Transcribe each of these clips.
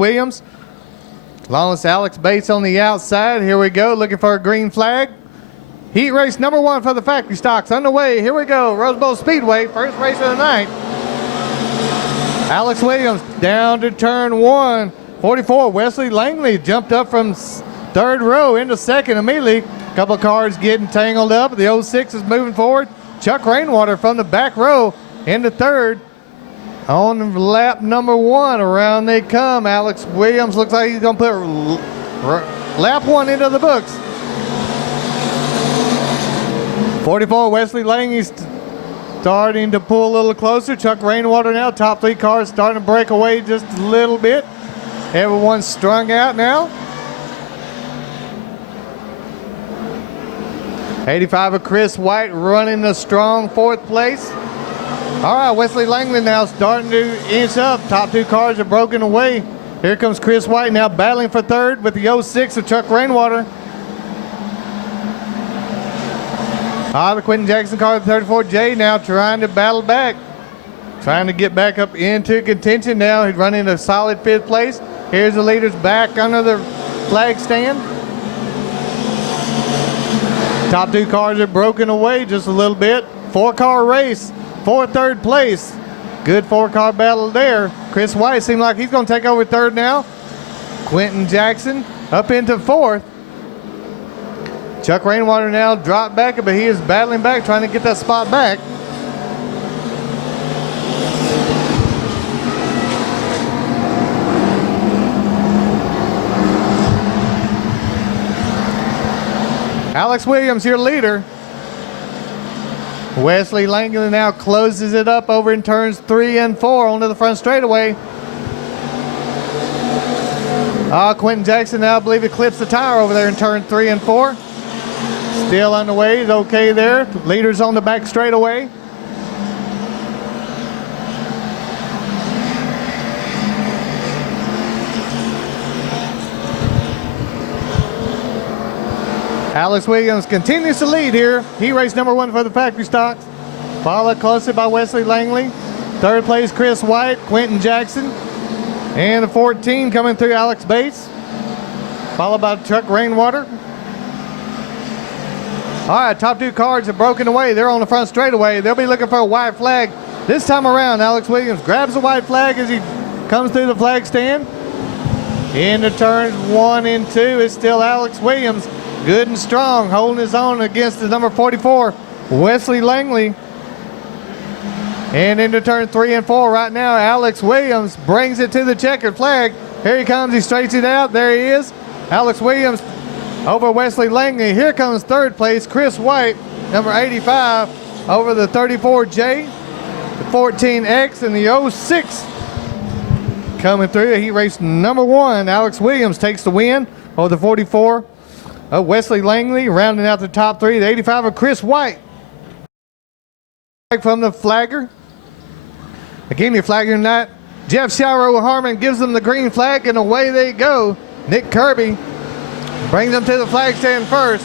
Williams. Along with Alex Bates on the outside. Here we go, looking for a green flag. Heat race number 1 for the factory stocks underway. Here we go, Bowl Speedway, first race of the night. Alex Williams down to turn 1. 44, Wesley Langley jumped up from third row into second immediately. A couple of cars getting tangled up. The 06 is moving forward. Chuck Rainwater from the back row into third. On lap number 1, around they come. Alex Williams looks like he's going to put lap 1 into the books. 44, Wesley Langley starting to pull a little closer. Chuck Rainwater now, top 3 cars starting to break away just a little bit. Everyone's strung out now. 85 of Chris White running the strong 4th place. All right, Wesley Langley now starting to inch up. Top 2 cars are broken away. Here comes Chris White now battling for third with the 06 of Chuck Rainwater. The Quentin Jackson car, the 34J, now trying to battle back. Trying to get back up into contention now. He's running a solid 5th place. Here's the leaders back under the flag stand. Top 2 cars are broken away just a little bit. 4-car race for 3rd place. Good 4-car battle there. Chris White seems like he's going to take over 3rd now. Quentin Jackson up into 4th. Chuck Rainwater now dropped back, but he is battling back, trying to get that spot back. Alex Williams, your leader. Wesley Langley now closes it up over in turns 3 and 4 onto the front straightaway. Quentin Jackson now, I believe, eclipsed the tire over there in turn 3 and 4. Still underway, he's okay there. Leaders on the back straightaway. Alex Williams continues to lead here. He raced number 1 for the factory stocks. Followed closely by Wesley Langley. 3rd place, Chris White, Quentin Jackson. And the 14 coming through, Alex Bates. Followed by Chuck Rainwater. All right, top 2 cars are broken away. They're on the front straightaway. They'll be looking for a white flag. This time around, Alex Williams grabs the white flag as he comes through the flag stand. Into turns 1 and 2 is still Alex Williams. Good and strong, holding his own against the number 44, Wesley Langley. And into turn 3 and 4 right now, Alex Williams brings it to the checkered flag. Here he comes, he straightens it out, there he is. Alex Williams over Wesley Langley. Here comes 3rd place, Chris White, number 85, over the 34J, the 14X, and the 06. Coming through, he raced number 1. Alex Williams takes the win over the 44. Wesley Langley rounding out the top 3. The 85 of Chris White. From the flagger. Again, your flagger tonight. Jeff Shiro Harmon gives them the green flag, and away they go. Nick Kirby brings them to the flag stand first.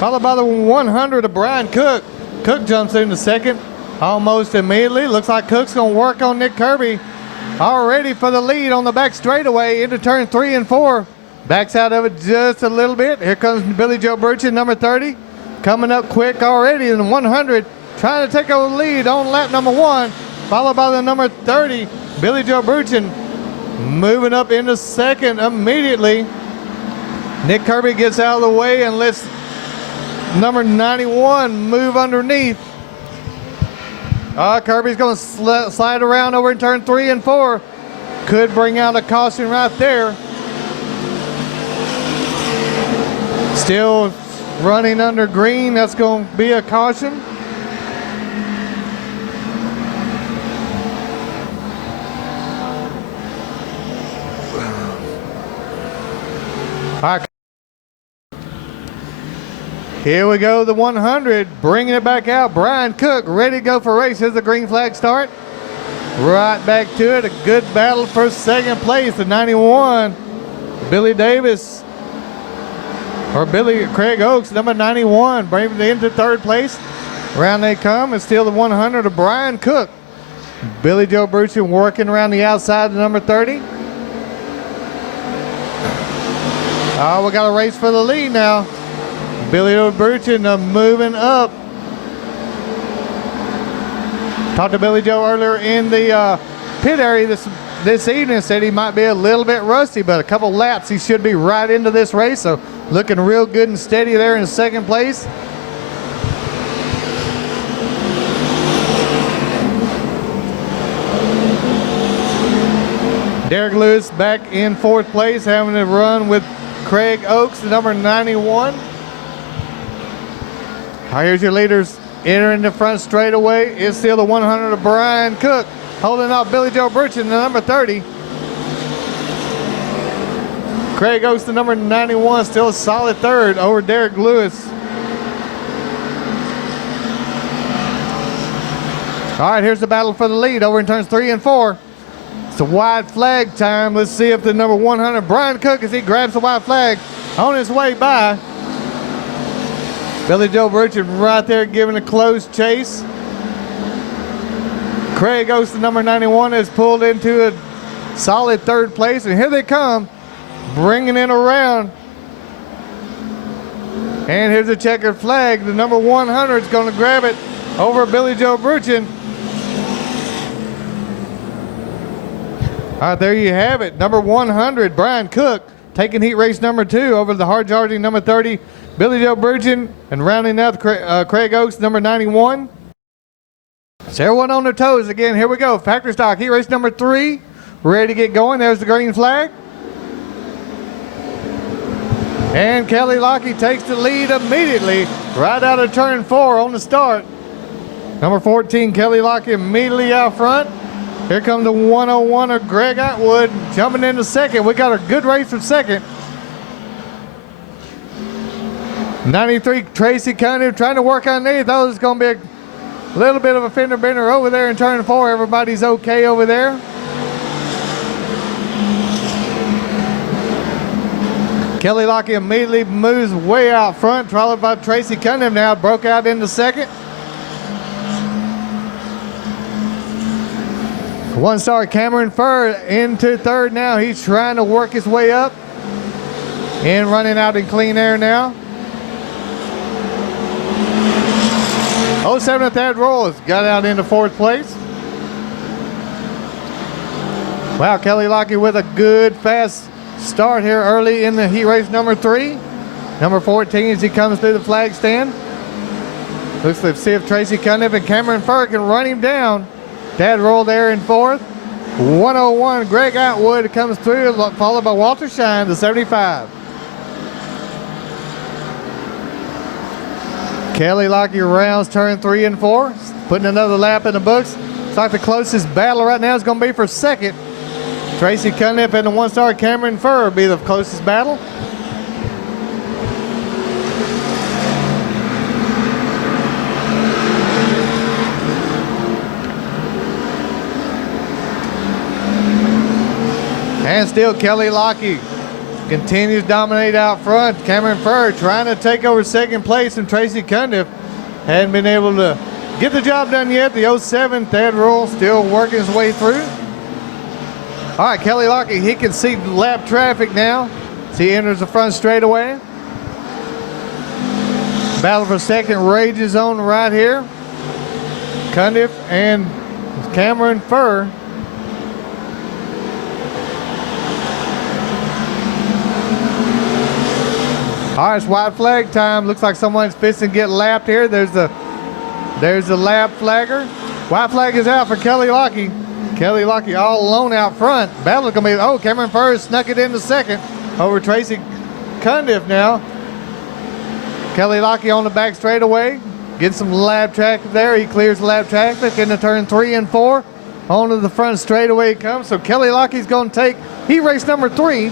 Followed by the 100 of Brian Cook. Cook jumps into 2nd almost immediately. Looks like Cook's going to work on Nick Kirby. Already for the lead on the back straightaway into turn 3 and 4. Backs out of it just a little bit. Here comes Billy Joe Burchin, number 30. Coming up quick already in the 100. Trying to take over the lead on lap number 1. Followed by the number 30, Billy Joe Burchin. Moving up into 2nd immediately. Nick Kirby gets out of the way and lets number 91 move underneath. Kirby's going to slide around over in turn 3 and 4. Could bring out a caution right there. Still running under green. That's going to be a caution. All right. Here we go, the 100, bringing it back out. Brian Cook ready to go for a race. Here's the green flag start. Right back to it. A good battle for 2nd place. The 91, Billy Davis. Or Craig Oakes, number 91, bringing it into 3rd place. Around they come. It's still the 100 of Brian Cook. Billy Joe Burchin working around the outside of number 30. Oh, we got a race for the lead now. Billy Joe Burchin moving up. Talked to Billy Joe earlier in the pit area this evening. Said he might be a little bit rusty, but a couple laps he should be right into this race. So looking real good and steady there in second place. Derek Lewis back in fourth place, having a run with Craig Oakes, the number 91. Here's your leaders entering the front straightaway. It's still the 100 of Brian Cook, holding off Billy Joe Burchin, the number 30. Craig Oakes, the number 91, still a solid third over Derek Lewis. All right, here's the battle for the lead over in turns 3 and 4. It's a white flag time. Let's see if the number 100, Brian Cook, as he grabs the white flag on his way by. Billy Joe Burchin right there giving a close chase. Craig Oakes, the number 91, has pulled into a solid third place. And here they come, bringing it around. And here's a checkered flag. The number 100 is going to grab it over Billy Joe Burchin. All right, there you have it. Number 100, Brian Cook, taking heat race number 2 over the hard-charging number 30, Billy Joe Burchin, and rounding out Craig Oakes, number 91. So everyone on their toes again. Here we go. Factory stock heat race number 3. Ready to get going. There's the green flag. And Kelly Lockey takes the lead immediately right out of turn 4 on the start. Number 14, Kelly Lockey, immediately out front. Here comes the 101 of Greg Atwood jumping into second. We got a good race for second. 93, Tracy Cunningham trying to work on these. Thought it was going to be a little bit of a fender bender over there in turn 4. Everybody's okay over there. Kelly Lockey immediately moves way out front, followed by Tracy Cunningham now, broke out into second. One star Cameron Furr into third now. He's trying to work his way up and running out in clean air now. 07 Thad Rolls got out into fourth place. Wow, Kelly Lockey with a good fast start here early in the heat race number 3. Number 14 as he comes through the flag stand. Let's see if Tracy Cunningham and Cameron Furr can run him down. Dad roll there in fourth. 101, Greg Atwood comes through, followed by Walter Shine, the 75. Kelly Lockey rounds turn 3 and 4, putting another lap in the books. It's like the closest battle right now is going to be for second. Tracy Cunningham and the 1-star Cameron Furr will be the closest battle. And still Kelly Lockey continues to dominate out front. Cameron Furr trying to take over second place, and Tracy Cundiff hadn't been able to get the job done yet. The 07 Thad Roll still working his way through. All right, Kelly Lockey, he can see lap traffic now as he enters the front straightaway. Battle for second rages on right here. Cundiff and Cameron Furr. All right, it's white flag time. Looks like someone's fixing to get lapped here. There's the lap flagger. White flag is out for Kelly Lockey. Kelly Lockey all alone out front. Battle's gonna be, oh, Cameron Furr snuck it into second over Tracy Cundiff now. Kelly Lockey on the back straightaway. Gets some lap traffic there. He clears the lap traffic into turn 3 and 4. Onto the front straightaway it comes. So Kelly Lockey's gonna take heat race number 3.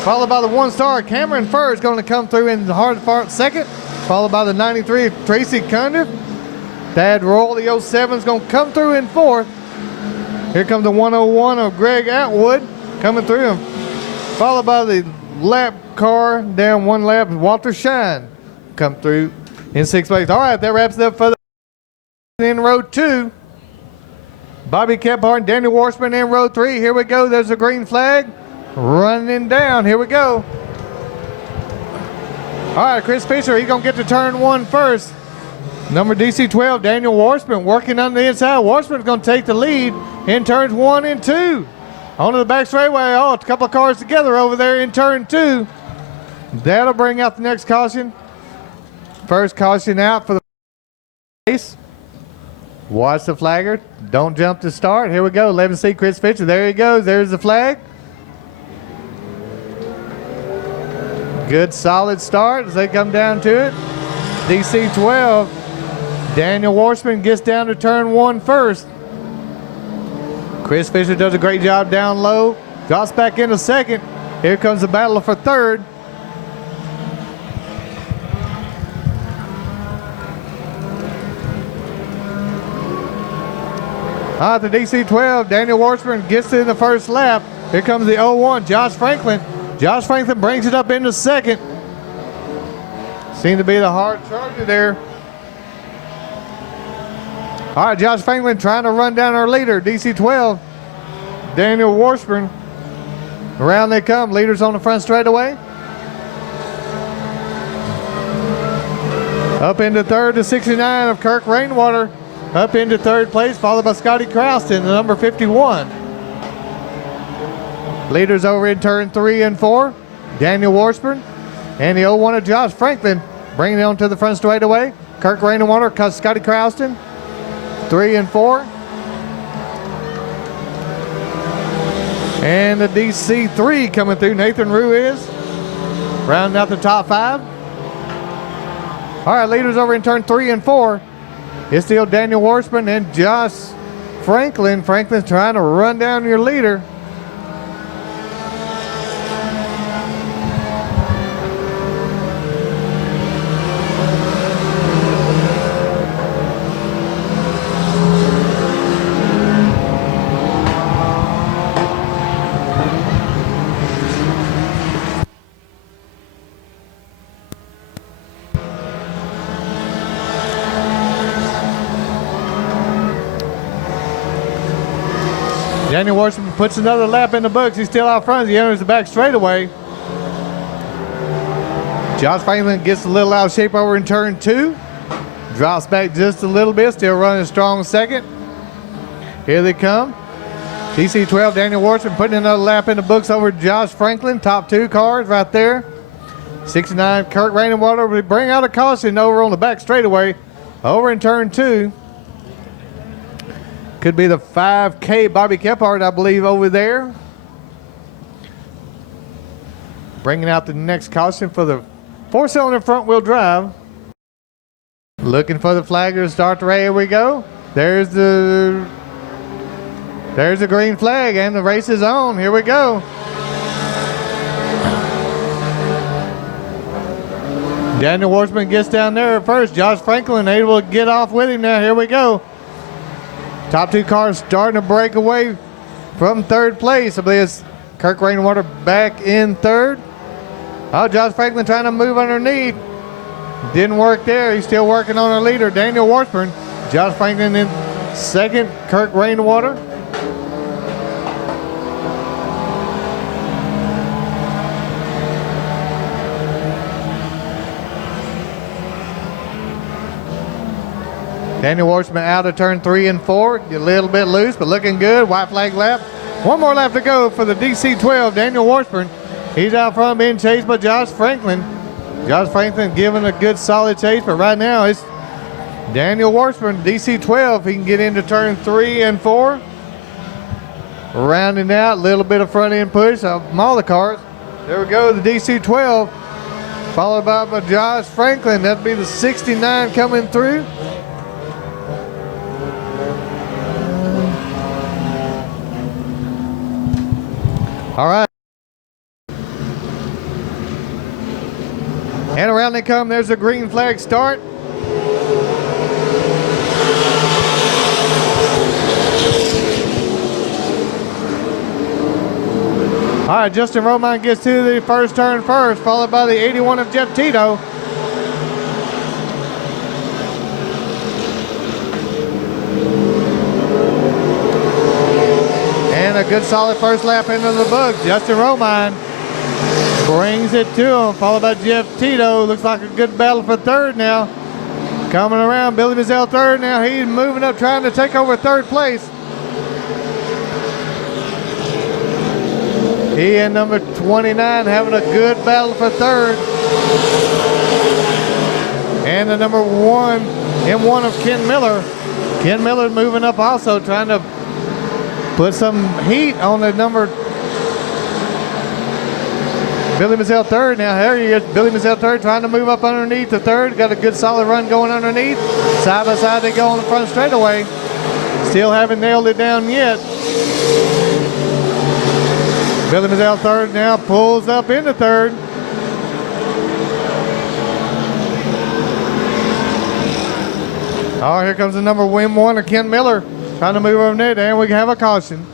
Followed by the 1-star Cameron Furr is going to come through in the hard part second. Followed by the 93 Tracy Cundiff. Thad Roll, the 07 is going to come through in fourth. Here comes the 101 of Greg Atwood coming through. Followed by the lap car down one lap. Walter Shine come through in sixth place. All right, that wraps it up for the in row 2. Bobby Kephart and Danny Warsman in row 3. Here we go. There's a green flag. Running down. Here we go. All right, Chris Fisher, he's going to get to turn 1 first. Number DC-12, Daniel Warsman, working on the inside. Warsman's going to take the lead in turns 1 and 2. Onto the back straightaway. Oh, a couple of cars together over there in turn 2. That'll bring out the next caution. First caution out for the race. Watch the flagger. Don't jump to start. Here we go. 11C Chris Fisher. There he goes. There's the flag. Good solid start as they come down to it. DC-12. Daniel Warsman gets down to turn 1 first. Chris Fisher does a great job down low. Drops back into second. Here comes the battle for third. The DC-12, Daniel Warsman gets in the first lap. Here comes the 01, Josh Franklin. Josh Franklin brings it up into second. Seemed to be the hard charger there. All right, Josh Franklin trying to run down our leader, DC-12, Daniel Warsman. Around they come, leaders on the front straightaway. Up into third to 69 of Kirk Rainwater. Up into third place, followed by Scotty Crouston, the number 51. Leaders over in turn 3 and 4, Daniel Warsman and the 01 of Josh Franklin, bringing it on to the front straightaway. Kirk Rainwater, Scotty Crouston, 3 and 4. And the DC-3 coming through, Nathan Ruiz, rounding out the top 5. All right, leaders over in turn 3 and 4. It's still Daniel Warsman and Josh Franklin. Franklin's trying to run down your leader. Daniel Warsman puts another lap in the books. He's still out front as he enters the back straightaway. Josh Franklin gets a little out of shape over in turn 2. Drops back just a little bit, still running strong second. Here they come. DC-12, Daniel Warsman putting another lap in the books over Josh Franklin. Top 2 cars right there. 69, Kirk Rainwater will bring out a caution over on the back straightaway. Over in turn 2. Could be the 5K Bobby Kephart, I believe, over there. Bringing out the next caution for the 4-cylinder front-wheel drive. Looking for the flagger to start the race. Here we go. There's the green flag, and the race is on. Here we go. Daniel Warsman gets down there first. Josh Franklin able to get off with him now. Here we go. Top 2 cars starting to break away from third place. I believe it's Kirk Rainwater back in third. Oh, Josh Franklin trying to move underneath. Didn't work there. He's still working on our leader, Daniel Warsman. Josh Franklin in second, Kirk Rainwater. Daniel Warsman out of turn 3 and 4. A little bit loose, but looking good. White flag lap. One more lap to go for the DC-12, Daniel Warsman. He's out front being chased by Josh Franklin. Josh Franklin giving a good solid chase, but right now it's Daniel Warsman, DC-12. He can get into turn 3 and 4. Rounding out, a little bit of front end push of all the cars. There we go, the DC-12. Followed by Josh Franklin. That'd be the 69 coming through. All right. And around they come. There's a green flag start. All right, Justin Romine gets to the first turn first, followed by the 81 of Jeff Tito. And a good solid first lap into the book. Justin Romine brings it to him, followed by Jeff Tito. Looks like a good battle for third now. Coming around, Billy Mazzell third now. He's moving up, trying to take over third place. He and number 29 having a good battle for third. And the number 1, M1 of Ken Miller. Ken Miller moving up also, trying to put some heat on the number. Billy Mazzell third now. There he is. Billy Mazzell third, trying to move up underneath the third. Got a good solid run going underneath. Side by side they go on the front straightaway. Still haven't nailed it down yet. Billy Mazzell third now, pulls up into third. Oh, here comes the number M1 of Ken Miller. Trying to move over there, and we have a caution.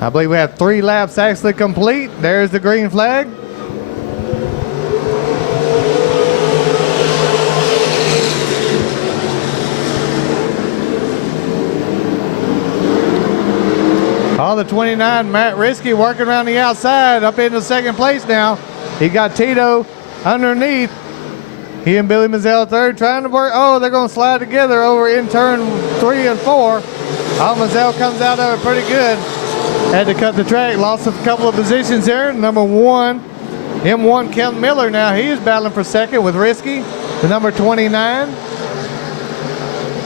I believe we have 3 laps actually complete. There's the green flag. Oh, the 29, Matt Risky, working around the outside, up into second place now. He got Tito underneath. He and Billy Mazzell third, trying to work. Oh, they're going to slide together over in turn 3 and 4. Oh, Mazzell comes out of it pretty good. Had to cut the track, lost a couple of positions there. Number 1, M1 Ken Miller now. He is battling for second with Risky, the number 29.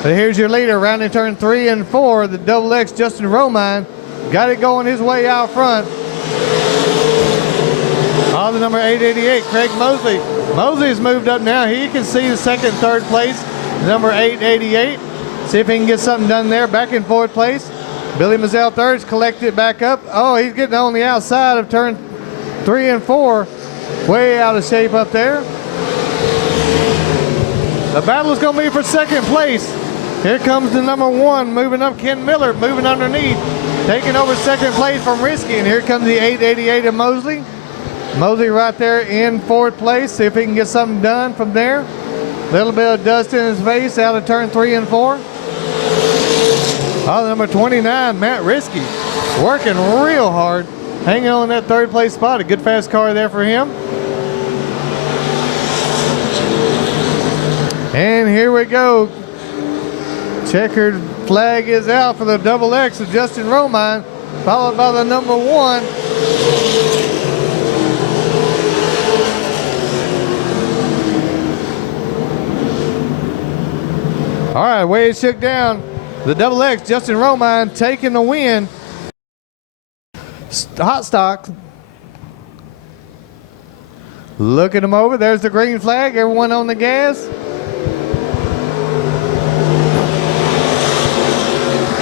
But here's your leader, rounding turn 3 and 4, the double X Justin Romine. Got it going his way out front. Oh, the number 888, Craig Mosley. Mosley's moved up now. He can see the second, third place. Number 888. See if he can get something done there. Back in fourth place. Billy Mazzell third's collected it back up. Oh, he's getting on the outside of turn 3 and 4. Way out of shape up there. The battle is going to be for second place. Here comes the number 1 moving up, Ken Miller, moving underneath. Taking over second place from Risky, and here comes the 888 of Mosley. Mosley right there in fourth place. See if he can get something done from there. Little bit of dust in his face out of turn 3 and 4. Oh, number 29, Matt Risky, working real hard, hanging on that third place spot. A good fast car there for him. And here we go. Checkered flag is out for the double X of Justin Romine, followed by the number 1. All right, way it shook down. The double X, Justin Romine, taking the win. Hot stock. Looking them over. There's the green flag. Everyone on the gas.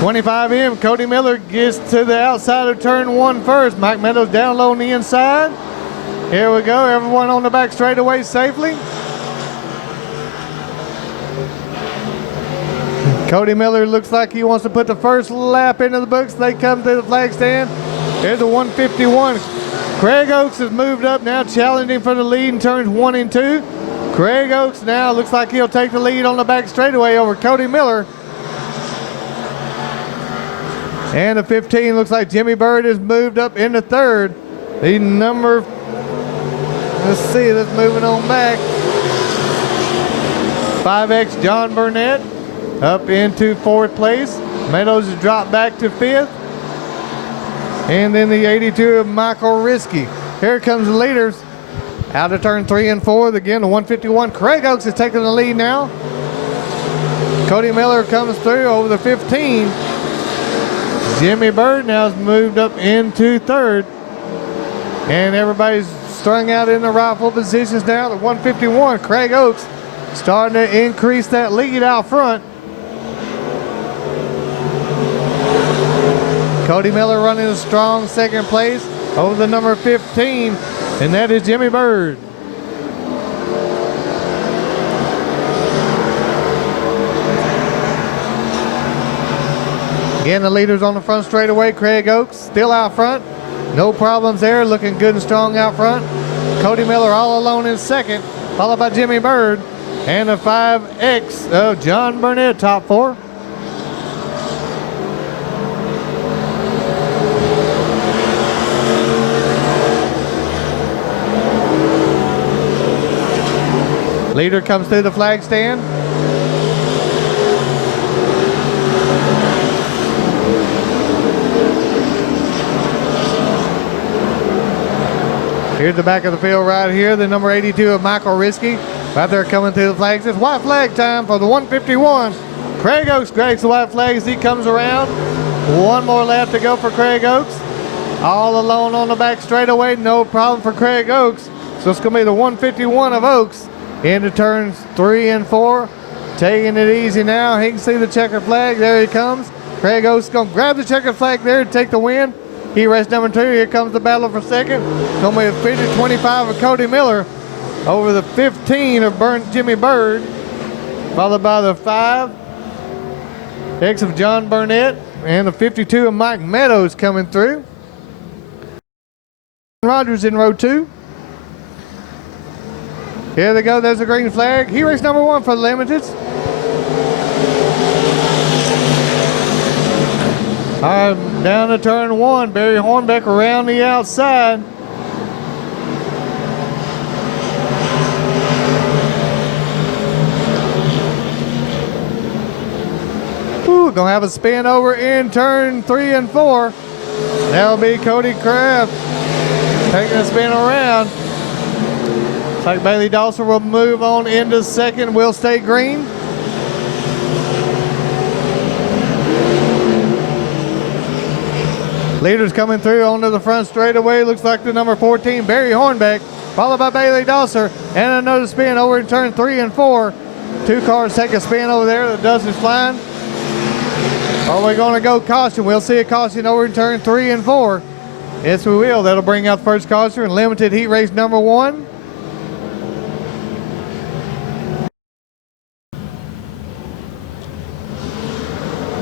25M, Cody Miller gets to the outside of turn 1 first. Mike Meadows down low on the inside. Here we go. Everyone on the back straightaway safely. Cody Miller looks like he wants to put the first lap into the books. They come to the flag stand. There's a 151. Craig Oaks has moved up now, challenging for the lead in turns 1 and 2. Craig Oaks now looks like he'll take the lead on the back straightaway over Cody Miller. And the 15 looks like Jimmy Bird has moved up into third. The number, let's see, that's moving on back. 5X John Burnett up into fourth place. Meadows has dropped back to fifth. And then the 82 of Michael Risky. Here comes the leaders. Out of turn 3 and 4. Again, the 151. Craig Oaks is taking the lead now. Cody Miller comes through over the 15. Jimmy Bird now has moved up into third. And everybody's strung out in the rightful positions now. The 151, Craig Oaks, starting to increase that lead out front. Cody Miller running a strong second place over the number 15, and that is Jimmy Bird. Again, the leaders on the front straightaway. Craig Oaks still out front. No problems there, looking good and strong out front. Cody Miller all alone in second, followed by Jimmy Bird and the 5X of John Burnett, top 4. Leader comes through the flag stand. Here's the back of the field right here. The number 82 of Michael Risky. Right there coming through the flags. It's white flag time for the 151. Craig Oaks drags the white flag as he comes around. One more lap to go for Craig Oaks. All alone on the back straightaway. No problem for Craig Oaks. So it's going to be the 151 of Oaks into turns 3 and 4. Taking it easy now. He can see the checkered flag. There he comes. Craig Oaks is going to grab the checkered flag there to take the win. He race number 2. Here comes the battle for second. Going to be a 50-25 of Cody Miller over the 15 of Jimmy Bird. Followed by the 5 X of John Burnett. And the 52 of Mike Meadows coming through. Rogers in row 2. Here they go. There's the green flag. He raced number 1 for the Limiteds. All right, down to turn 1. Barry Hornbeck around the outside. Ooh, gonna have a spin over in turn 3 and 4. That'll be Cody Kraft taking a spin around. Looks like Bailey Dawson will move on into second. Will stay green. Leaders coming through onto the front straightaway. Looks like the number 14, Barry Hornbeck, followed by Bailey Dawson, and another spin over in turn 3 and 4. 2 cars take a spin over there. The dust is flying. Are we going to go caution? We'll see a caution over in turn 3 and 4. Yes, we will. That'll bring out the first caution in limited heat race number 1.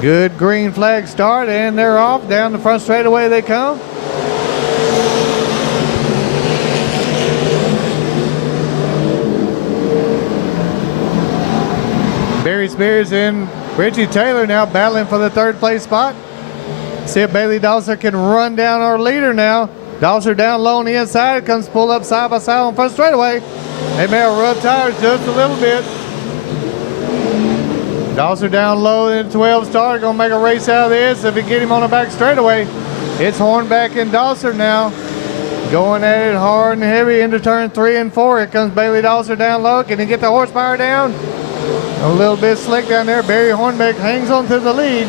Good green flag start, and they're off. Down the front straightaway they come. Barry Spears and Richie Taylor now battling for the 3rd place spot. See if Bailey Dawson can run down our leader now. Dawson down low on the inside, comes pull up side by side on front straightaway. They may have rubbed tires just a little bit. Dawson down low in 12 star, gonna make a race out of this if he get him on the back straightaway. It's Hornbeck and Dawson now. Going at it hard and heavy into turn 3 and 4. Here comes Bailey Dawson down low. Can he get the horsepower down? A little bit slick down there. Barry Hornbeck hangs on to the lead.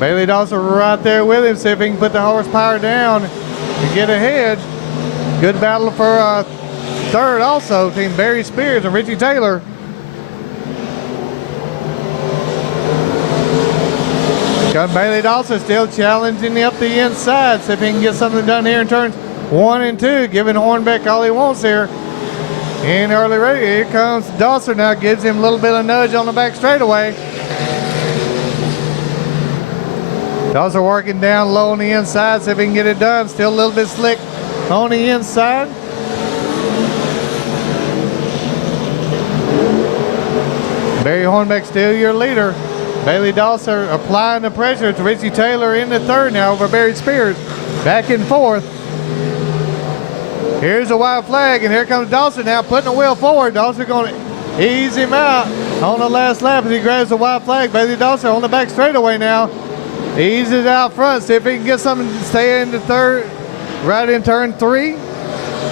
Bailey Dawson right there with him. See if he can put the horsepower down and get ahead. Good battle for 3rd also. Team Barry Spears and Richie Taylor. Got Bailey Dawson still challenging up the inside. See if he can get something done here in turns 1 and 2. Giving Hornbeck all he wants here. In early race, here comes Dawson now. Gives him a little bit of nudge on the back straightaway. Dawson working down low on the inside. See if he can get it done. Still a little bit slick on the inside. Barry Hornbeck still your leader. Bailey Dawson applying the pressure to Richie Taylor in the 3rd now over Barry Spears. Back and forth. Here's a white flag, and here comes Dawson now putting the wheel forward. Dawson going to ease him out on the last lap as he grabs the white flag. Bailey Dawson on the back straightaway now. Eases out front. See if he can get something to stay in the 3rd. Right in turn 3.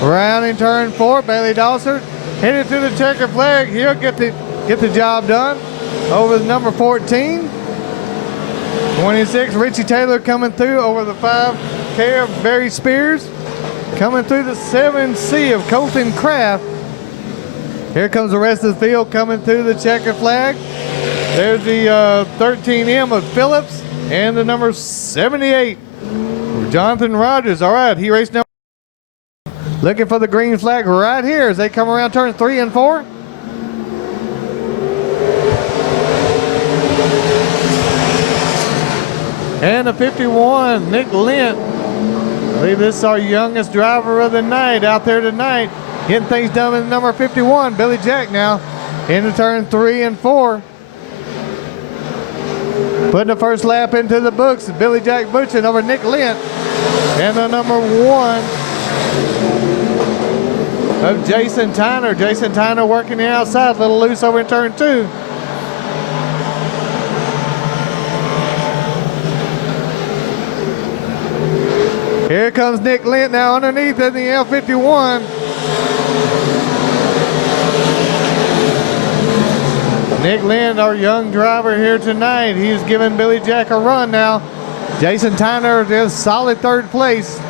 Around in turn 4. Bailey Dawson headed to the checker flag. He'll get the job done. Over the number 14. 26, Richie Taylor coming through over the 5K of Barry Spears. Coming through the 7C of Colton Kraft. Here comes the rest of the field coming through the checker flag. There's the 13M of Phillips and the number 78, Jonathan Rogers. All right, he raced number. Looking for the green flag right here as they come around turn 3 and 4. And the 51, Nick Lent. I believe this is our youngest driver of the night out there tonight. Getting things done with number 51, Billy Jack now. Into turn 3 and 4. Putting the first lap into the books. Billy Jack Butchin over Nick Lent. And the number 1. of Jason Tyner. Jason Tyner working the outside, a little loose over in turn 2. Here comes Nick Lent now underneath in the L51. Nick Lent, our young driver here tonight, he's giving Billy Jack a run now. Jason Tyner is solid 3rd place.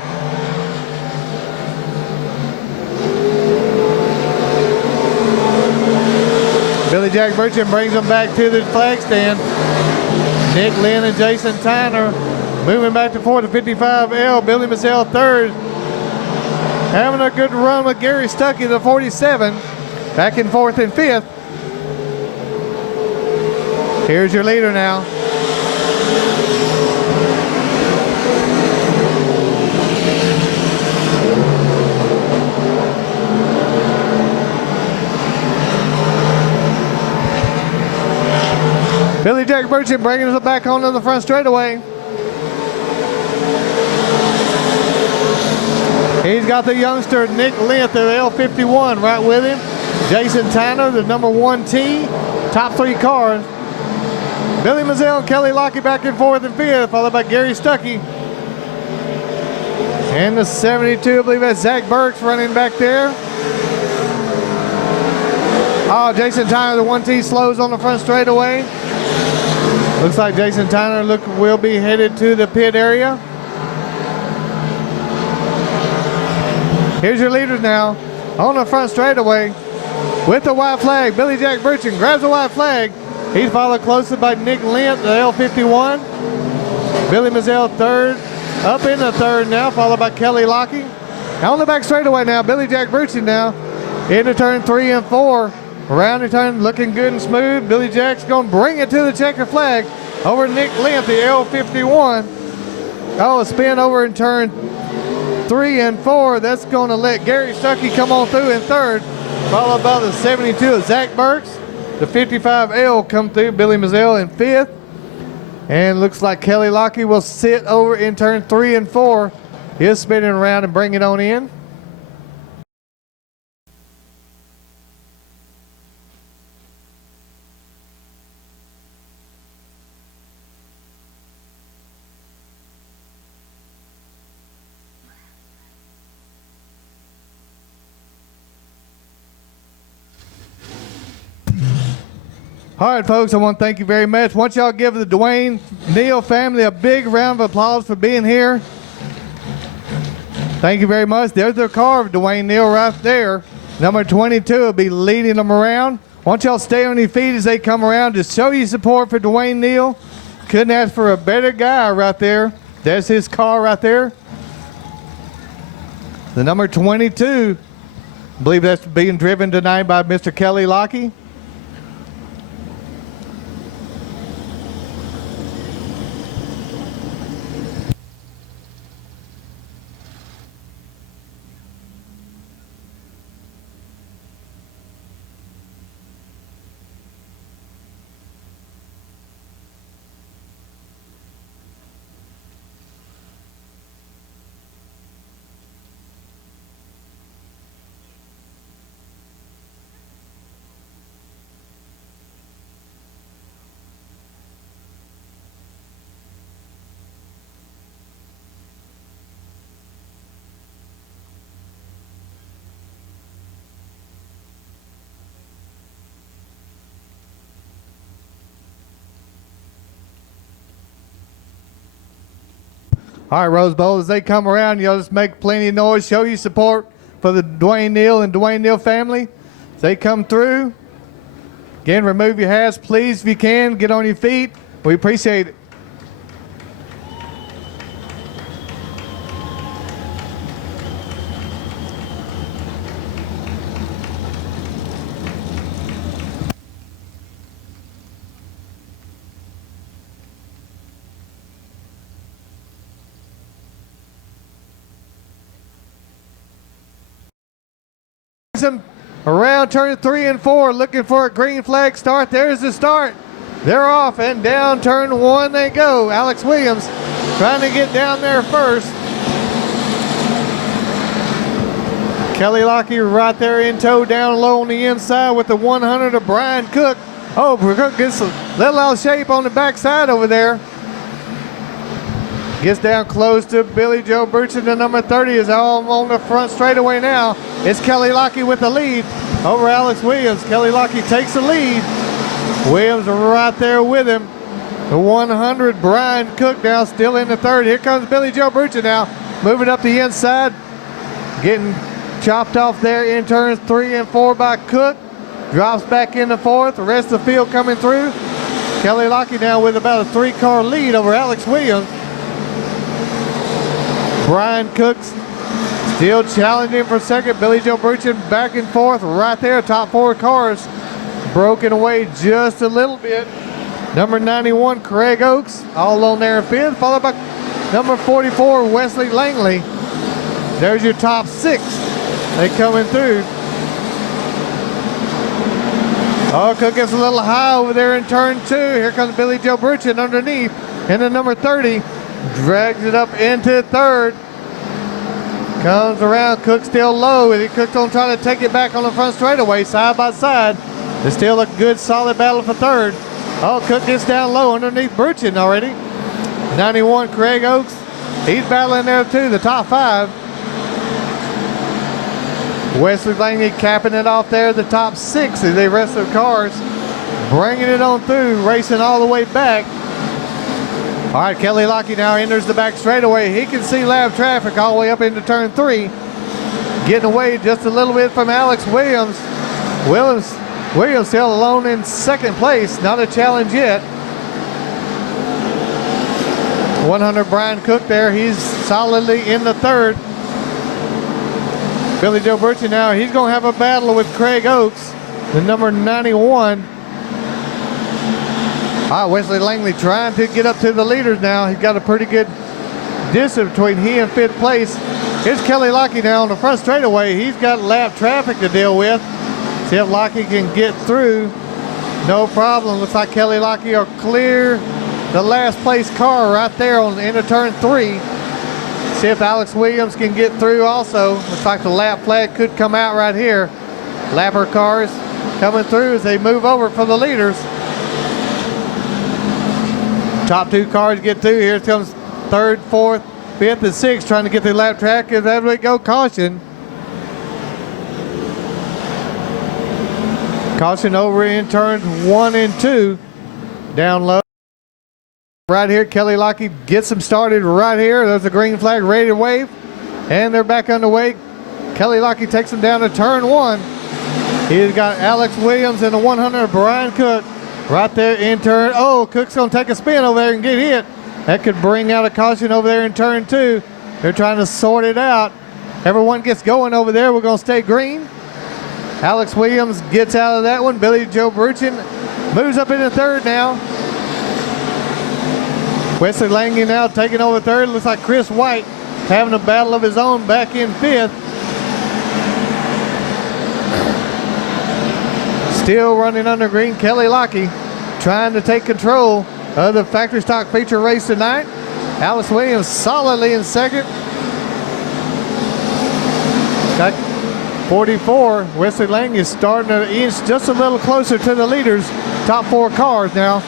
Billy Jack Burcham brings them back to the flag stand. Nick Lent and Jason Tyner moving back to 4th, the 55L. Billy Mazzell 3rd. Having a good run with Gary Stuckey, the 47. Back in 4th and 5th. Here's your leader now. Billy Jack Burcham bringing us back onto the front straightaway. He's got the youngster Nick Lent, the L51, right with him. Jason Tyner, the number 1T, top 3 cars. Billy Mazzell and Kelly Lockie back in 4th and 5th, followed by Gary Stuckey. And the 72, I believe that's Zach Burks running back there. Oh, Jason Tyner, the 1T, slows on the front straightaway. Looks like Jason Tyner will be headed to the pit area. Here's your leaders now on the front straightaway with the white flag. Billy Jack Burcham grabs the white flag. He's followed closely by Nick Lent, the L51. Billy Mazzell 3rd, up in the 3rd now, followed by Kelly Lockie. On the back straightaway now, Billy Jack Burcham now into turn 3 and 4. Around the turn, looking good and smooth. Billy Jack's going to bring it to the checker flag over Nick Lent, the L51. Oh, a spin over in turn 3 and 4. That's going to let Gary Stuckey come on through in 3rd, followed by the 72 of Zach Burks. The 55L come through, Billy Mazzell in 5th. And looks like Kelly Lockie will sit over in turn 3 and 4. He'll spin it around and bring it on in. All right, folks, I want to thank you very much. Once y'all give the Dwayne Neal family a big round of applause for being here. Thank you very much. There's their car of Dwayne Neal right there. Number 22 will be leading them around. Once y'all stay on your feet as they come around, just show your support for Dwayne Neal. Couldn't ask for a better guy right there. There's his car right there. The number 22, I believe that's being driven tonight by Mr. Kelly Lockie. All right, Rose Bowl, as they come around, y'all just make plenty of noise. Show your support for the Dwayne Neal and Dwayne Neal family. As they come through, again, remove your hats, please, if you can. Get on your feet. We appreciate it. Around turn 3 and 4, looking for a green flag start. There's the start. They're off and down turn 1 they go. Alex Williams trying to get down there first. Kelly Lockey right there in tow down low on the inside with the 100 of Brian Cook. Oh, Cook gets a little out of shape on the backside over there. Gets down close to Billy Joe Burchett. The number 30 is all on the front straightaway now. It's Kelly Lockey with the lead over Alex Williams. Kelly Lockey takes the lead. Williams right there with him. The 100 Brian Cook now still in the third. Here comes Billy Joe Burchett now, moving up the inside, getting chopped off there in turns 3 and 4 by Cook. Drops back in the fourth. The rest of the field coming through. Kelly Lockey now with about a 3-car lead over Alex Williams. Brian Cook still challenging for second. Billy Joe Burchett back and forth right there. Top 4 cars broken away just a little bit. Number 91, Craig Oakes, all on there in fifth, followed by number 44, Wesley Langley. There's your top 6. They coming through. Oh, Cook gets a little high over there in turn 2. Here comes Billy Joe Burchett underneath. And the number 30 drags it up into third. Comes around, Cook still low. Cook's gonna try to take it back on the front straightaway, side by side. It's still a good solid battle for third. Oh, Cook gets down low underneath Burchett already. 91, Craig Oakes. He's battling there too, the top 5. Wesley Langley capping it off there, the top 6 as the rest of the cars bringing it on through, racing all the way back. All right, Kelly Lockey now enters the back straightaway. He can see lap traffic all the way up into turn 3. Getting away just a little bit from Alex Williams. Williams still alone in second place, not a challenge yet. 100 Brian Cook there, he's solidly in the third. Billy Joe Burchett now, he's going to have a battle with Craig Oakes, the number 91. Wesley Langley trying to get up to the leaders now. He's got a pretty good distance between he and fifth place. Here's Kelly Lockey now on the front straightaway. He's got lap traffic to deal with. See if Lockey can get through. No problem. Looks like Kelly Lockey will clear the last place car right there on the end of turn 3. See if Alex Williams can get through also. Looks like the lap flag could come out right here. Lapper cars coming through as they move over for the leaders. Top 2 cars get through. Here comes 3rd, 4th, 5th, and 6th trying to get the lap track. As there we go, caution. Caution over in turns 1 and 2. Down low. Right here, Kelly Lockey gets them started right here. There's the green flag ready to wave. And they're back underway. Kelly Lockey takes them down to turn 1. He's got Alex Williams and the 100 Brian Cook right there in turn. Oh, Cook's going to take a spin over there and get hit. That could bring out a caution over there in turn 2. They're trying to sort it out. Everyone gets going over there. We're going to stay green. Alex Williams gets out of that one. Billy Joe Burchett moves up into third now. Wesley Langley now taking over third. Looks like Chris White having a battle of his own back in 5th. Still running under green. Kelly Lockey trying to take control of the factory stock feature race tonight. Alex Williams solidly in second. Got 44. Wesley Langley is starting to inch just a little closer to the leaders. Top 4 cars now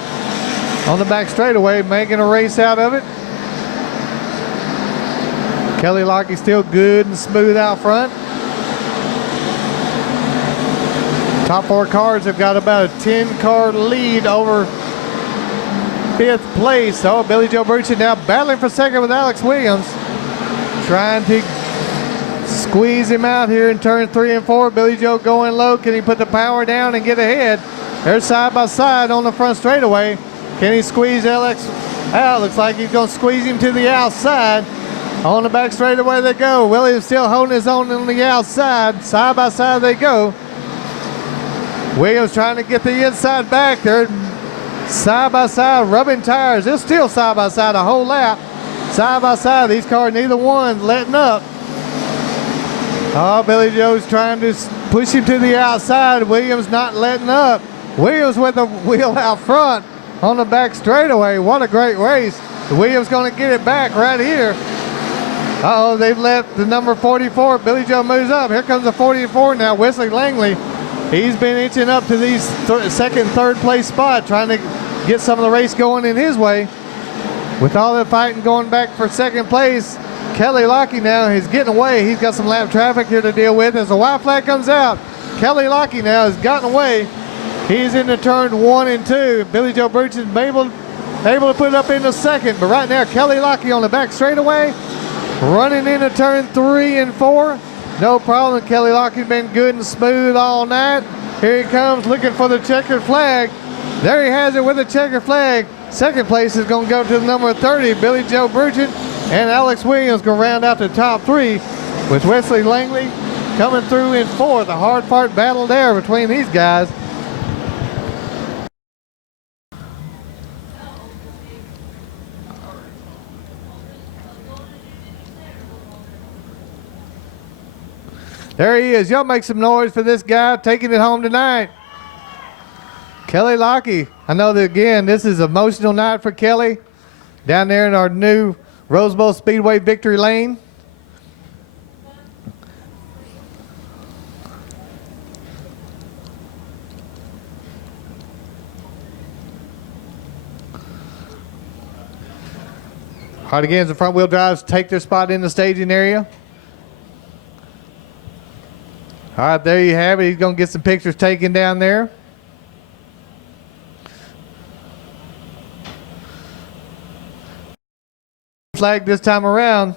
on the back straightaway, making a race out of it. Kelly Lockey still good and smooth out front. Top 4 cars have got about a 10-car lead over 5th place. Oh, Billy Joe Burchett now battling for second with Alex Williams. Trying to squeeze him out here in turn 3 and 4. Billy Joe going low. Can he put the power down and get ahead? They're side by side on the front straightaway. Can he squeeze Alex out? Looks like he's going to squeeze him to the outside. On the back straightaway they go. Williams still holding his own on the outside. Side by side they go. Williams trying to get the inside back. They're side by side, rubbing tires. They're still side by side a whole lap. Side by side, these cars, neither one letting up. Oh, Billy Joe's trying to push him to the outside. Williams not letting up. Williams with the wheel out front on the back straightaway. What a great race. Williams going to get it back right here. Uh-oh, they've left the number 44. Billy Joe moves up. Here comes the 44 now. Wesley Langley. He's been inching up to these second, third place spot, trying to get some of the race going in his way. With all the fighting going back for second place, Kelly Lockey now is getting away. He's got some lap traffic here to deal with. As the white flag comes out, Kelly Lockey now has gotten away. He's into turn 1 and 2. Billy Joe Bruch is able to put it up into second, but right now Kelly Lockey on the back straightaway, running into turn 3 and 4. No problem. Kelly Lockey's been good and smooth all night. Here he comes looking for the checkered flag. There he has it with the checkered flag. Second place is going to go to the number 30, Billy Joe Burgett, and Alex Williams going to round out the top 3 with Wesley Langley coming through in 4th. A hard-fought battle there between these guys. There he is. Y'all make some noise for this guy taking it home tonight. Kelly Lockey. I know that, again, this is an emotional night for Kelly down there in our new Rose Bowl Speedway victory lane. All right, again, the front wheel drives take their spot in the staging area. All right, there you have it. He's going to get some pictures taken down there. Flag this time around.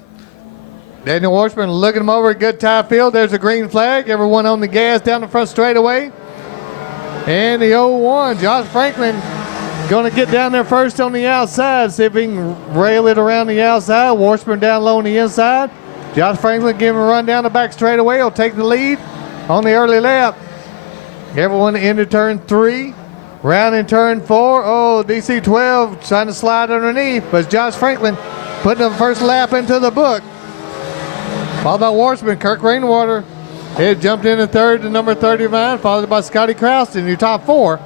Daniel Washburn looking him over at good tie field. There's a green flag. Everyone on the gas down the front straightaway. And the 0-1, Josh Franklin going to get down there first on the outside. See if he can rail it around the outside. Washburn down low on the inside. Josh Franklin giving a run down the back straightaway. He'll take the lead on the early lap. Everyone into turn 3. Round in turn 4. Oh, DC 12 trying to slide underneath, but Josh Franklin putting the first lap into the book. Followed by Washburn. Kirk Rainwater had jumped into third to number 39, followed by Scotty Krause in your top 4.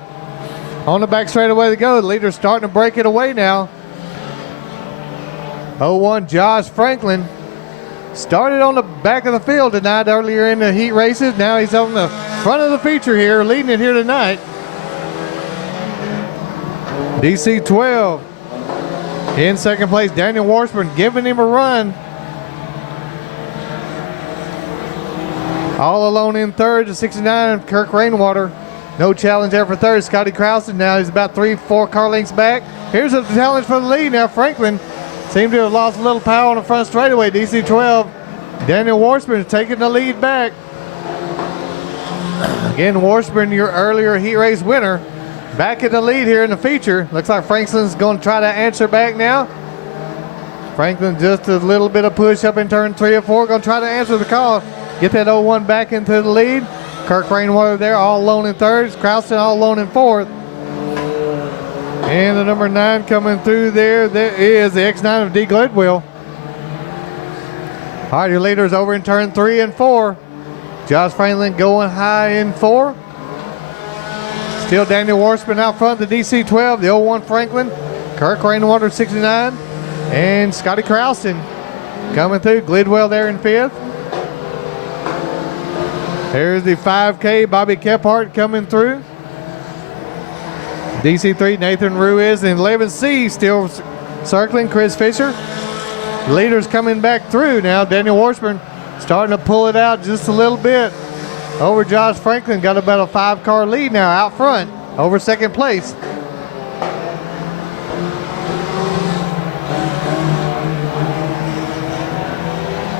On the back straightaway to go. The leader's starting to break it away now. 0-1 Josh Franklin. Started on the back of the field tonight earlier in the heat races. Now he's on the front of the feature here, leading it here tonight. DC 12 in second place. Daniel Washburn giving him a run. All alone in third to 69, Kirk Rainwater. No challenge there for third. Scotty Krause now he's about 3-4 car lengths back. Here's a challenge for the lead now. Franklin seemed to have lost a little power on the front straightaway. DC 12. Daniel Washburn taking the lead back. Again, Washburn, your earlier heat race winner, back in the lead here in the feature. Looks like Franklin's going to try to answer back now. Franklin just a little bit of push up in turn 3 or 4. Going to try to answer the call. Get that 0-1 back into the lead. Kirk Rainwater there all alone in third. Krause all alone in 4th. And the number 9 coming through there is the X9 of D. Gledwell. All right, your leaders over in turn 3 and 4. Josh Franklin going high in 4. Still Daniel Washburn out front, the DC 12, the 0-1 Franklin. Kirk Rainwater 69. And Scotty Krause coming through. Gledwell there in 5th. There's the 5K, Bobby Kephart coming through. DC3, Nathan Ruiz in 11C, still circling, Chris Fisher. Leaders coming back through now. Daniel Washburn starting to pull it out just a little bit over Josh Franklin. Got about a 5-car lead now out front over second place.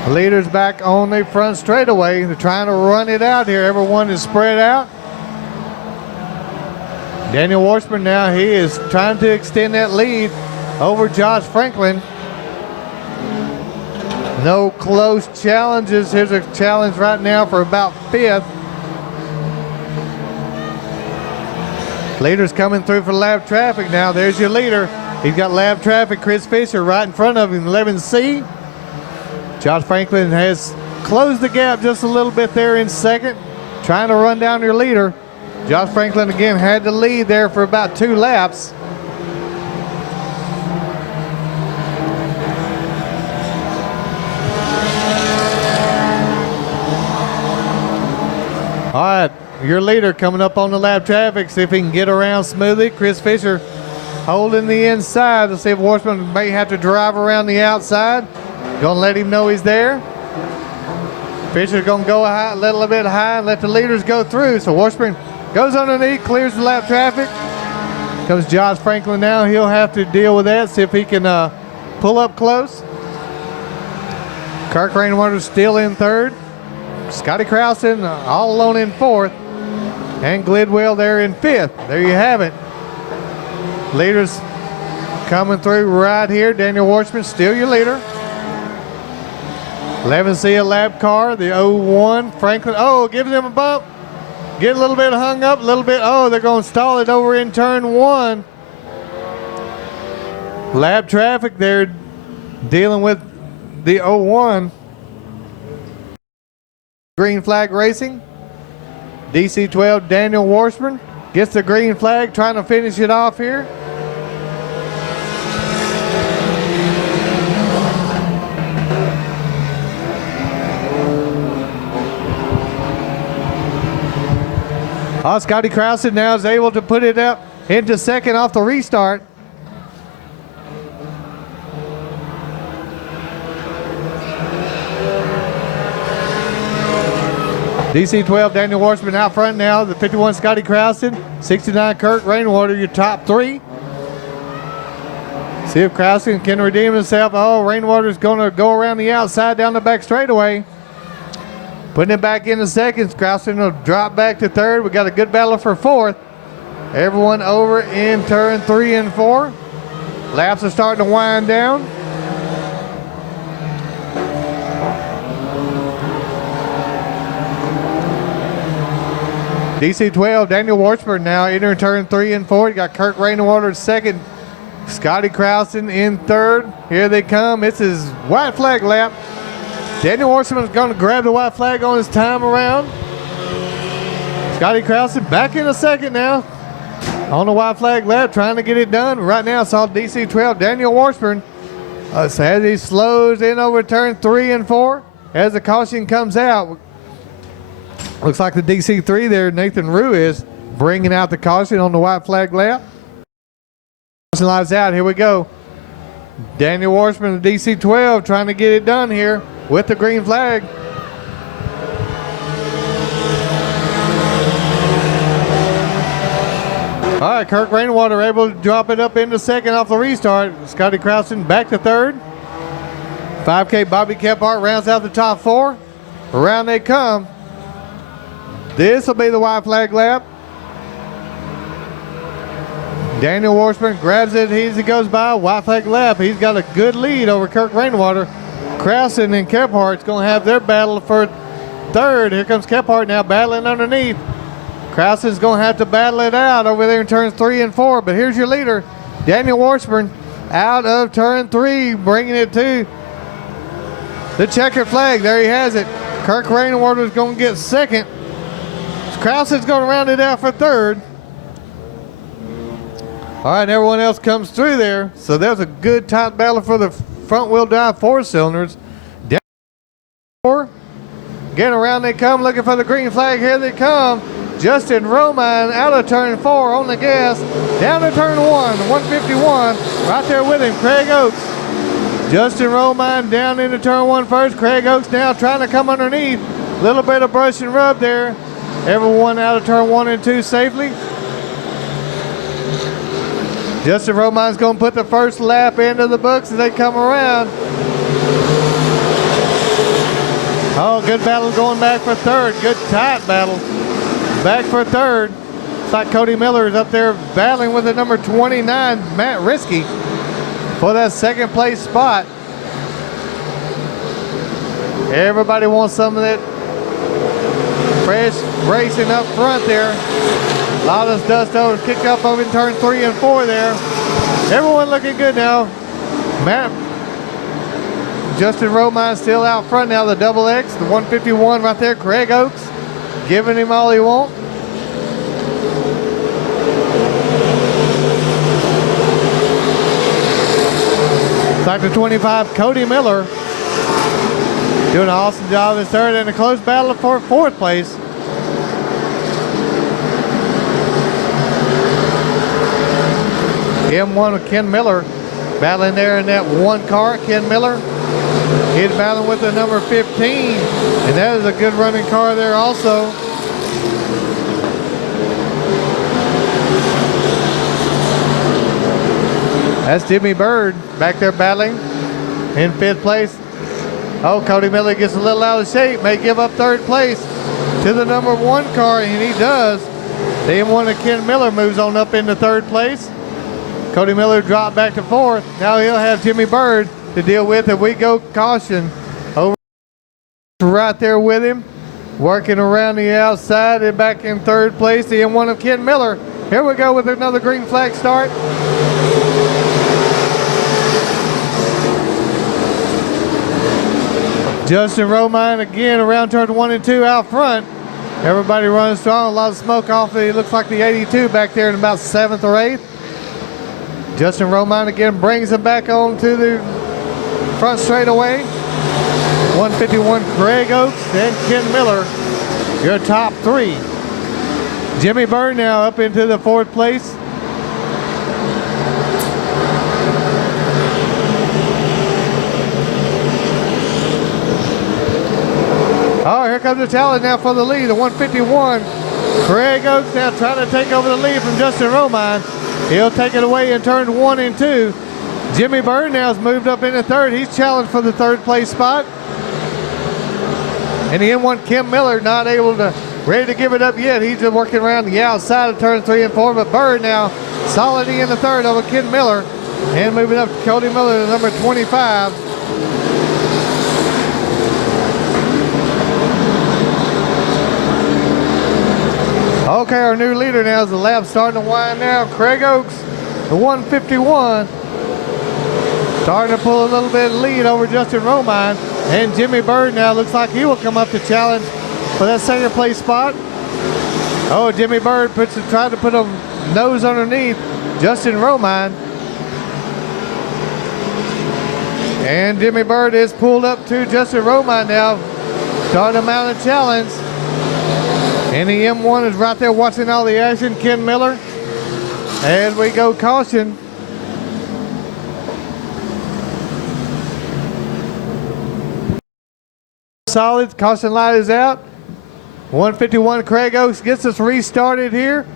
Leaders back on the front straightaway. They're trying to run it out here. Everyone is spread out. Daniel Washburn now, he is trying to extend that lead over Josh Franklin. No close challenges. Here's a challenge right now for about 5th. Leaders coming through for lap traffic now. There's your leader. He's got lap traffic, Chris Fisher right in front of him, 11C. Josh Franklin has closed the gap just a little bit there in second, trying to run down your leader. Josh Franklin again had the lead there for about 2 laps. All right, your leader coming up on the lap traffic. See if he can get around smoothly. Chris Fisher holding the inside. Let's see if Washburn may have to drive around the outside. Gonna let him know he's there. Fisher's gonna go a little bit high and let the leaders go through. So Washburn goes underneath, clears the lap traffic. Comes Josh Franklin now. He'll have to deal with that. See if he can pull up close. Kirk Rainwater's still in third. Scotty Krausen all alone in fourth. And Glidwell there in fifth. There you have it. Leaders coming through right here. Daniel Washburn still your leader. 11C lap car, the 01 Franklin. Oh, gives him a bump. Get a little bit hung up, a little bit. Oh, they're going to stall it over in turn one. Lap traffic, they're dealing with the 01. Green flag racing. DC-12 Daniel Washburn gets the green flag, trying to finish it off here. Scotty Krausen now is able to put it up into second off the restart. DC-12 Daniel Washburn out front now. The 51 Scotty Krausen, 69 Kirk Rainwater, your top three. See if Krausen can redeem himself. Oh, Rainwater's going to go around the outside down the back straightaway. Putting it back into seconds. Krausen will drop back to third. We got a good battle for fourth. Everyone over in turn 3 and 4. Laps are starting to wind down. DC-12 Daniel Washburn now entering turn 3 and 4. You got Kirk Rainwater second. Scotty Krausen in third. Here they come. It's his white flag lap. Daniel Washburn is going to grab the white flag on his time around. Scotty Krausen back in a second now on the white flag lap, trying to get it done. Right now it's all DC-12 Daniel Washburn as he slows in over turn 3 and 4 as the caution comes out. Looks like the DC-3 there, Nathan Rue, is bringing out the caution on the white flag lap. Caution lights out. Here we go. Daniel Washburn, the DC-12, trying to get it done here with the green flag. All right, Kirk Rainwater able to drop it up into second off the restart. Scotty Krausen back to third. 5K Bobby Kephart rounds out the top 4. Around they come. This will be the white flag lap. Daniel Washburn grabs it as he goes by. White flag lap. He's got a good lead over Kirk Rainwater. Krausen and Kephart's going to have their battle for third. Here comes Kephart now battling underneath. Krausen's going to have to battle it out over there in turns 3 and 4. But here's your leader, Daniel Washburn, out of turn 3, bringing it to the checkered flag. There he has it. Kirk Rainwater's going to get second. Krausen's going to round it out for third. All right, and everyone else comes through there. So there's a good tight battle for the front-wheel drive 4-cylinders. Down 4. Getting around they come, looking for the green flag. Here they come. Justin Romine out of turn 4 on the gas. Down to turn 1, 151. Right there with him, Craig Oakes. Justin Romine down into turn 1 first. Craig Oakes now trying to come underneath. Little bit of brush and rub there. Everyone out of turn 1 and 2 safely. Justin Romine's going to put the first lap into the books as they come around. Oh, good battle going back for third. Good tight battle. Back for third. It's like Cody Miller is up there battling with the number 29, Matt Risky, for that second place spot. Everybody wants some of that fresh racing up front there. A lot of dust over, kicked up over in turn 3 and 4 there. Everyone looking good now. Justin Romine still out front now, the double X, the 151 right there. Craig Oakes giving him all he wants. It's like the 25, Cody Miller, doing an awesome job as third in a close battle for fourth place. M1 with Ken Miller battling there in that one car. Ken Miller, he's battling with the number 15, and that is a good running car there also. That's Jimmy Bird back there battling in 5th place. Oh, Cody Miller gets a little out of shape, may give up 3rd place to the number 1 car, and he does. The M1 of Ken Miller moves on up into 3rd place. Cody Miller dropped back to 4th. Now he'll have Jimmy Bird to deal with if we go caution. Over right there with him, working around the outside and back in 3rd place. The M1 of Ken Miller. Here we go with another green flag start. Justin Romine again around turn 1 and 2 out front. Everybody running strong. A lot of smoke off. It looks like the 82 back there in about 7th or 8th. Justin Romine again brings him back on to the front straightaway. 151 Craig Oaks and Ken Miller, your top 3. Jimmy Bird now up into the 4th place. Oh, here comes the challenge now for the lead. The 151. Craig Oaks now trying to take over the lead from Justin Romine. He'll take it away in turn 1 and 2. Jimmy Bird now has moved up into 3rd. He's challenged for the 3rd place spot. And the M1 Kim Miller not able to, ready to give it up yet. He's just working around the outside of turn 3 and 4. But Bird now solidly in the 3rd over Ken Miller. And moving up to Cody Miller, the number 25. Okay, our new leader now is the lap starting to wind now. Craig Oaks, the 151, starting to pull a little bit of lead over Justin Romine. And Jimmy Bird now looks like he will come up to challenge for that 2nd place spot. Oh, Jimmy Bird tried to put a nose underneath Justin Romine. And Jimmy Bird is pulled up to Justin Romine now, starting to mount a challenge. And the M1 is right there watching all the action. Ken Miller. As we go caution. Solid. Caution light is out. 151 Craig Oaks gets us restarted here.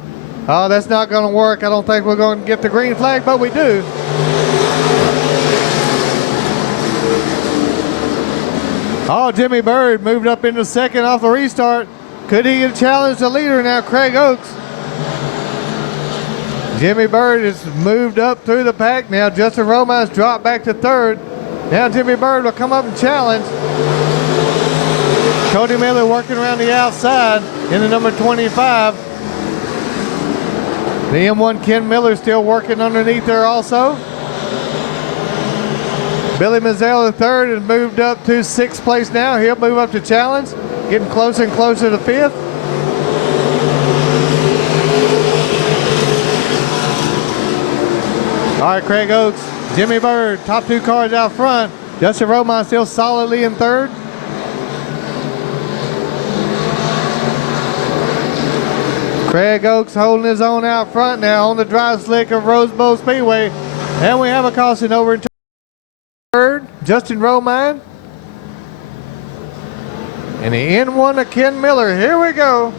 Oh, that's not going to work. I don't think we're going to get the green flag, but we do. Oh, Jimmy Bird moved up into 2nd off the restart. Could he challenge the leader now, Craig Oaks? Jimmy Bird has moved up through the pack now. Justin Romine's dropped back to 3rd. Now Jimmy Bird will come up and challenge. Cody Miller working around the outside in the number 25. The M1 Ken Miller still working underneath there also. Billy Mazzell III has moved up to 6th place now. He'll move up to challenge. Getting closer and closer to 5th. All right, Craig Oaks, Jimmy Bird, top 2 cars out front. Justin Romine still solidly in 3rd. Craig Oaks holding his own out front now on the dry slick of Bowl Speedway. And we have a caution over in 3rd, Justin Romine. And the N1 of Ken Miller. Here we go.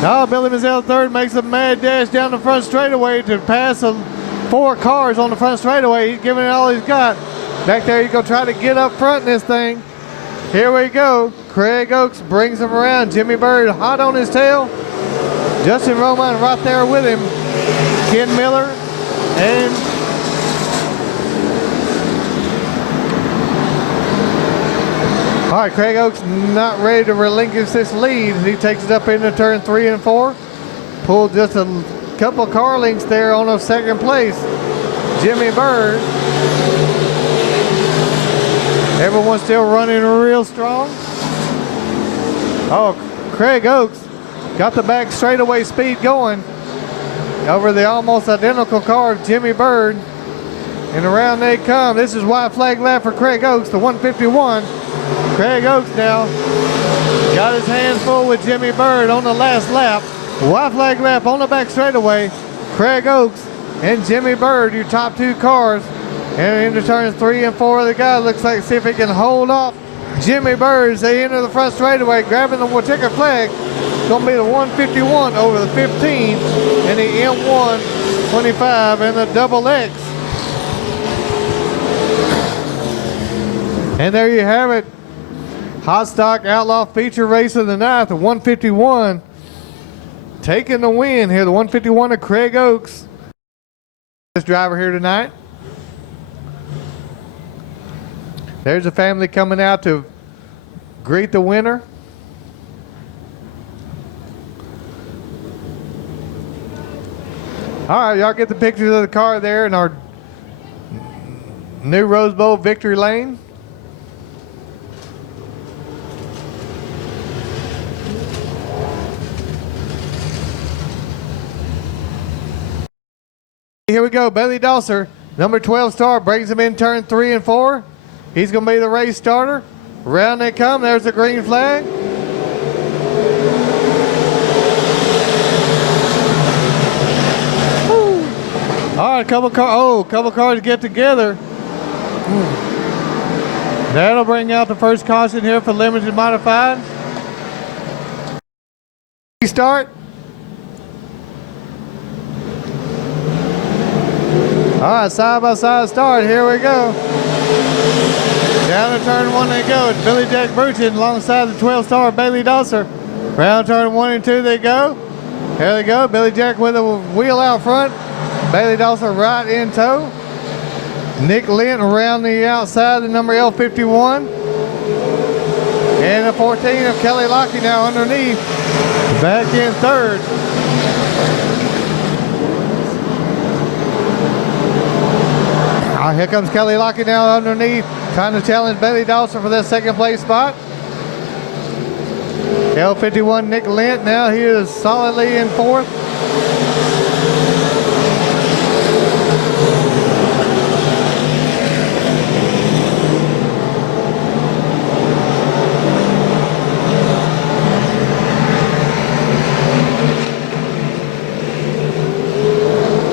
Now Billy Mazzell III makes a mad dash down the front straightaway to pass 4 cars on the front straightaway. He's giving it all he's got. Back there, he's going to try to get up front in this thing. Here we go. Craig Oaks brings him around. Jimmy Bird hot on his tail. Justin Romine right there with him. Ken Miller and all right, Craig Oaks not ready to relinquish this lead. He takes it up into turn 3 and 4. Pulled just a couple car lengths there on a 2nd place. Jimmy Bird. Everyone's still running real strong. Oh, Craig Oaks got the back straightaway speed going over the almost identical car of Jimmy Bird. And around they come. This is white flag lap for Craig Oaks, the 151. Craig Oaks now got his his hands full with Jimmy Bird on the last lap. White flag lap on the back straightaway. Craig Oaks and Jimmy Bird, your top two cars. And into turns 3 and 4, the guy looks like see if he can hold off Jimmy Bird as they enter the front straightaway, grabbing the checkered flag. It's going to be the 151 over the 15 and the M1 25 and the double X. And there you have it. Hot Stock Outlaw feature race of the night, the 151. Taking the win here, the 151 of Craig Oaks. This driver here tonight. There's a family coming out to greet the winner. All right, y'all get the pictures of the car there in our new Rose Bowl victory lane. Here we go, Bailey Dosser, number 12 star, brings him in turn 3 and 4. He's going to be the race starter. Around they come. There's the green flag. Woo. All right, couple cars get together. That'll bring out the first caution here for limited modified. Start. All right, side by side start. Here we go. Down to turn 1 they go. It's Billy Jack Bruchin alongside the 12 star Bailey Dosser. Round turn 1 and 2 they go. There they go. Billy Jack with a wheel out front. Bailey Dosser right in tow. Nick Lent around the outside, the number L51. And the 14 of Kelly Lockie now underneath. Back in third. Here comes Kelly Lockie now underneath, trying to challenge Bailey Dosser for that second place spot. L51 Nick Lent now he is solidly in fourth.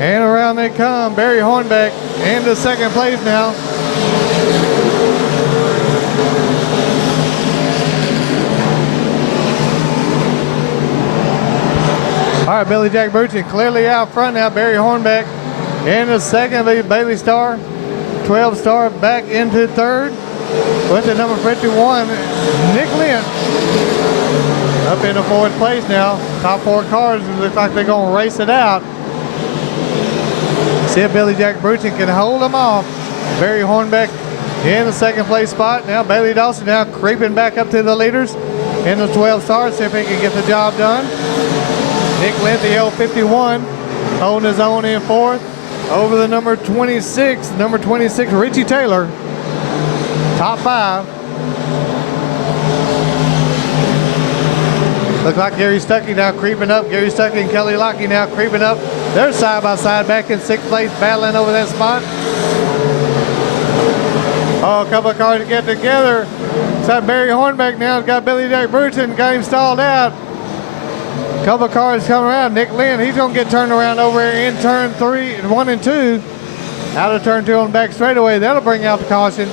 And around they come, Barry Hornbeck into second place now. All right, Billy Jack Bruchin clearly out front now. Barry Hornbeck into second, Bailey Star, 12 star back into third. With the number 51, Nick Lent up into fourth place now. Top 4 cars look like they're gonna race it out. See if Billy Jack Bruchin can hold them off. Barry Hornbeck in the second place spot. Now Bailey Dosser now creeping back up to the leaders in the 12 stars. See if he can get the job done. Nick Lent, the L51, holding his own in fourth. Over the number 26, Richie Taylor. Top 5. Looks like Gary Stuckey now creeping up. Gary Stuckey and Kelly Lockie now creeping up. They're side by side back in 6th place, battling over that spot. Oh, a couple of cars to get together. So Barry Hornbeck now has got Billy Jack Bruchin, got him stalled out. A couple of cars coming around. Nick Lent, he's going to get turned around over in turn 1 and 2. Out of turn 2 on the back straightaway. That'll bring out the caution.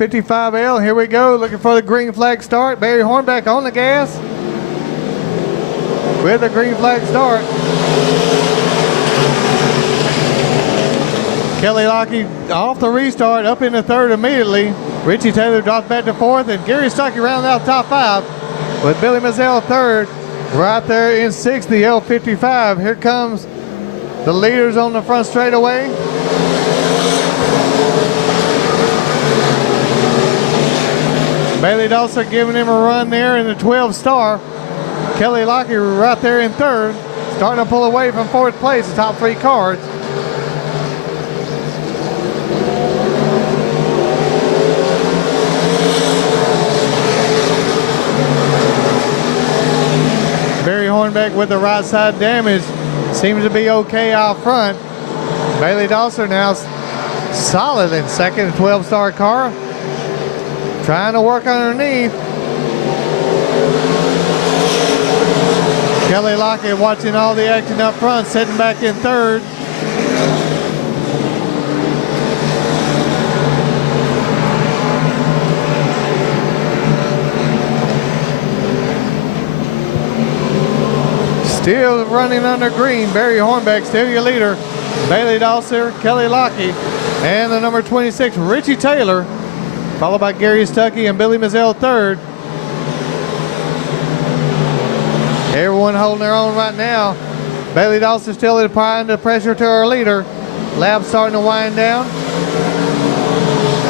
55L, here we go, looking for the green flag start. Barry Hornbeck on the gas with the green flag start. Kelly Lockie off the restart, up into third immediately. Richie Taylor drops back to fourth, and Gary Stuckey rounding out top 5 with Billy Mazzell third. Right there in 6th, the L55. Here comes the leaders on the front straightaway. Bailey Dosser giving him a run there in the 12 star. Kelly Lockie right there in third. Starting to pull away from fourth place, the top 3 cars. Barry Hornbeck with the right side damage. Seems to be okay out front. Bailey Dosser now solid in second, 12 star car. trying to work underneath. Kelly Lockett watching all the action up front, sitting back in third. Still running under green, Barry Hornbeck, still your leader. Bailey Dosser, Kelly Lockett, and the number 26, Richie Taylor, followed by Gary Stuckey and Billy Mazzell third. Everyone holding their own right now. Bailey Dawson still applying the pressure to her leader. Lab starting to wind down.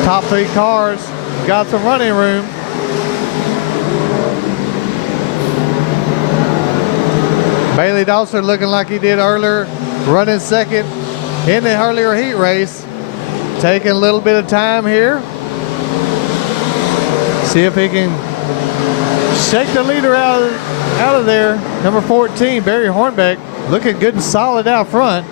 Top three cars got some running room. Bailey Dawson looking like he did earlier, running second in the earlier heat race. Taking a little bit of time here. See if he can shake the leader out of there. Number 14, Barry Hornbeck, looking good and solid out front.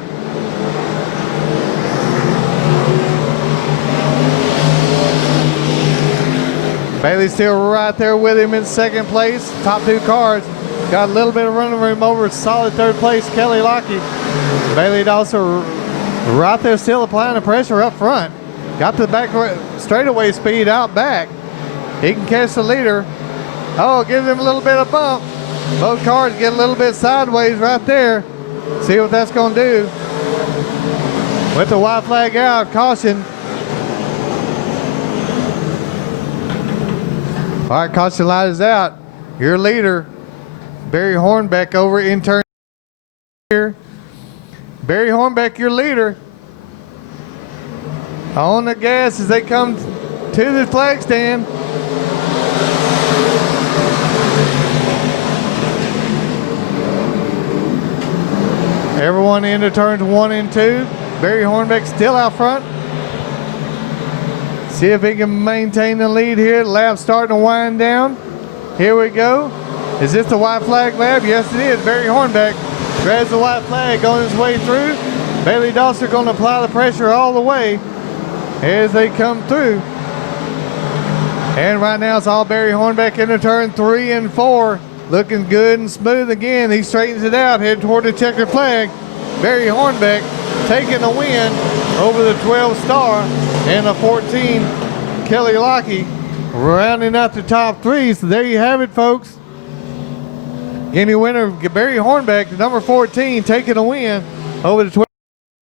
Bailey's still right there with him in second place. Top two cars got a little bit of running room over solid third place, Kelly Lockett. Bailey also right there still applying the pressure up front. Got the back straightaway speed out back. He can catch the leader. Oh, gives him a little bit of bump. Both cars get a little bit sideways right there. See what that's going to do. With the white flag out, caution. All right, caution light is out. Your leader, Barry Hornbeck, over in turn here. Barry Hornbeck, your leader. On the gas as they come to the flag stand. Everyone into turns 1 and 2. Barry Hornbeck still out front. See if he can maintain the lead here. The lab's starting to wind down. Here we go. Is this the white flag lab? Yes, it is. Barry Hornbeck grabs the white flag on his way through. Bailey Dawson going to apply the pressure all the way as they come through. And right now it's all Barry Hornbeck into turn 3 and 4. Looking good and smooth again. He straightens it out, heading toward the checkered flag. Barry Hornbeck taking the win over the 12 Star and the 14 Kelly Lockett, rounding out the top three. So there you have it, folks. Any winner, Barry Hornbeck, the number 14, taking the win over the 12.